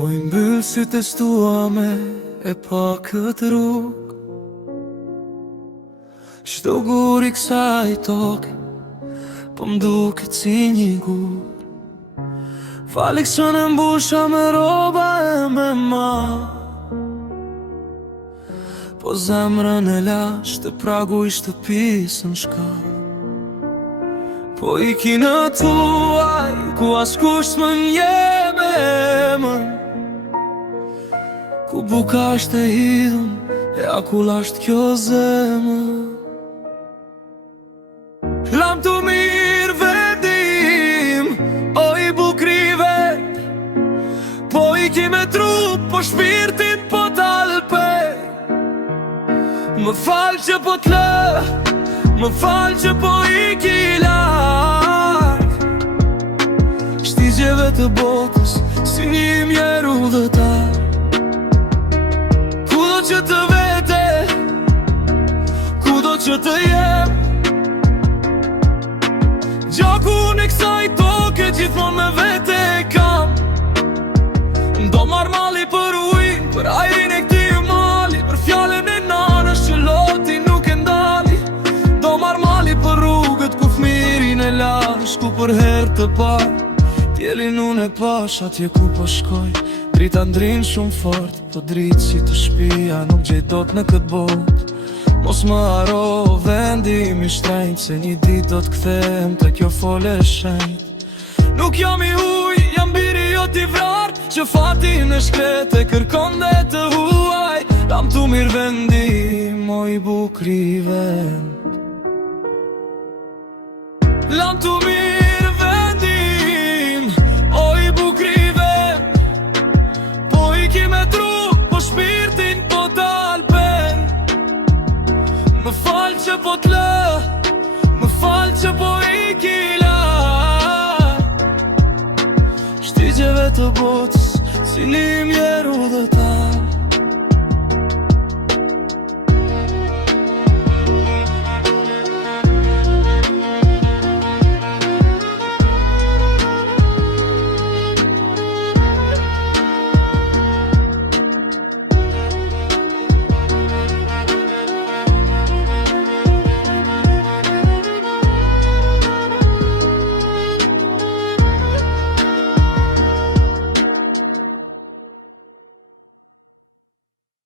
Po I mbyll sytë e stuame e pa këtë rrugë. Çdo gur I kësaj toke po m'duket si një gur. Falik që në mbusha me roba e me ma, po zemrën e lash të pragu I shtëpisë në shkallë. Po I ki në tuaj ku askush më nje me emën, ku buka është e hidhën e akull është kjo zemër. Lam të mirë vendim, o I bukri vet, po I ki me trup, po shpirtin po talpej. Më falë që po t'lë, më falë që po I ki larg shtigjeve të botës si një mjeru udhëtar. Kudo që të vete, kudo që të jem, gjakun e kësaj toke gjithmon me vete e kam. Do marr mali për ujnë, për ajrin e këti mali, për fjallën e nanës që loti nuk e ndali. Do marr mali për rrugët ku fmirin e lash, ku për herë të parë djelin unë e pash atje ku po shkoj. Drita ndrin shumë fort, po dritë si të shpia nuk gjej dot në këtë botë. Mos më haro vendim I shtrenjt, se një dit do t'kthehem te kjo fole shenjt. Nuk jam I huj, jam biri jo t'i vrar, që fatin e shkret e kërkon dhe të huaj. Lam tu mirë vendim, o I bukri vend. Lam tu mirë vendim, o I bukri vend, po I ki me trup, po shpirtin po talpen. Më falë që po t'lë, më falë që po I ki larg shtigjeve të botës si një mjerë